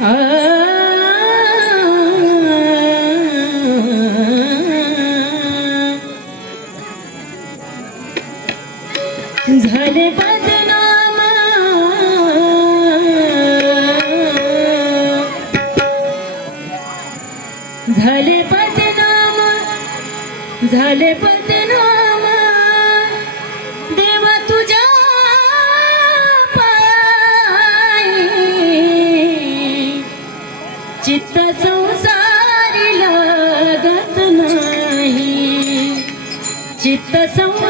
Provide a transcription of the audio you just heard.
झाले बदनाम. झाले बदनाम. झाले बदनाम. 绝不想。